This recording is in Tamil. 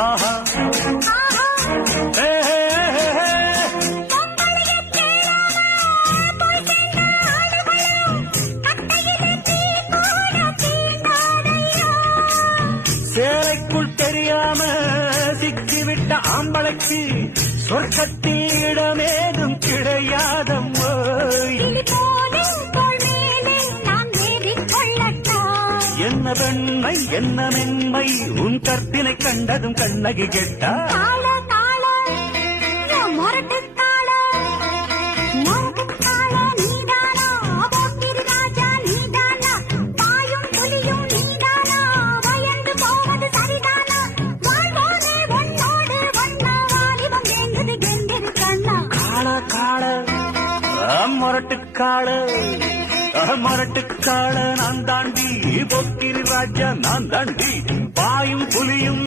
ஆஹா சேலைக்குள் தெரியாம சிக்கிவிட்ட ஆம்பளைக்கு சொர்க்கத்தில் இடமேதும் கிடையாதம்மோ. என்ன பெண்மை என்ன மென்மை உன் கற்பினை கண்டதும் கண்ணகி கெட்டா. மொரட்டுக்காள நான் தாண்டி போக்கிரி ராஜா நான் தாண்டி பாயும் புலியும்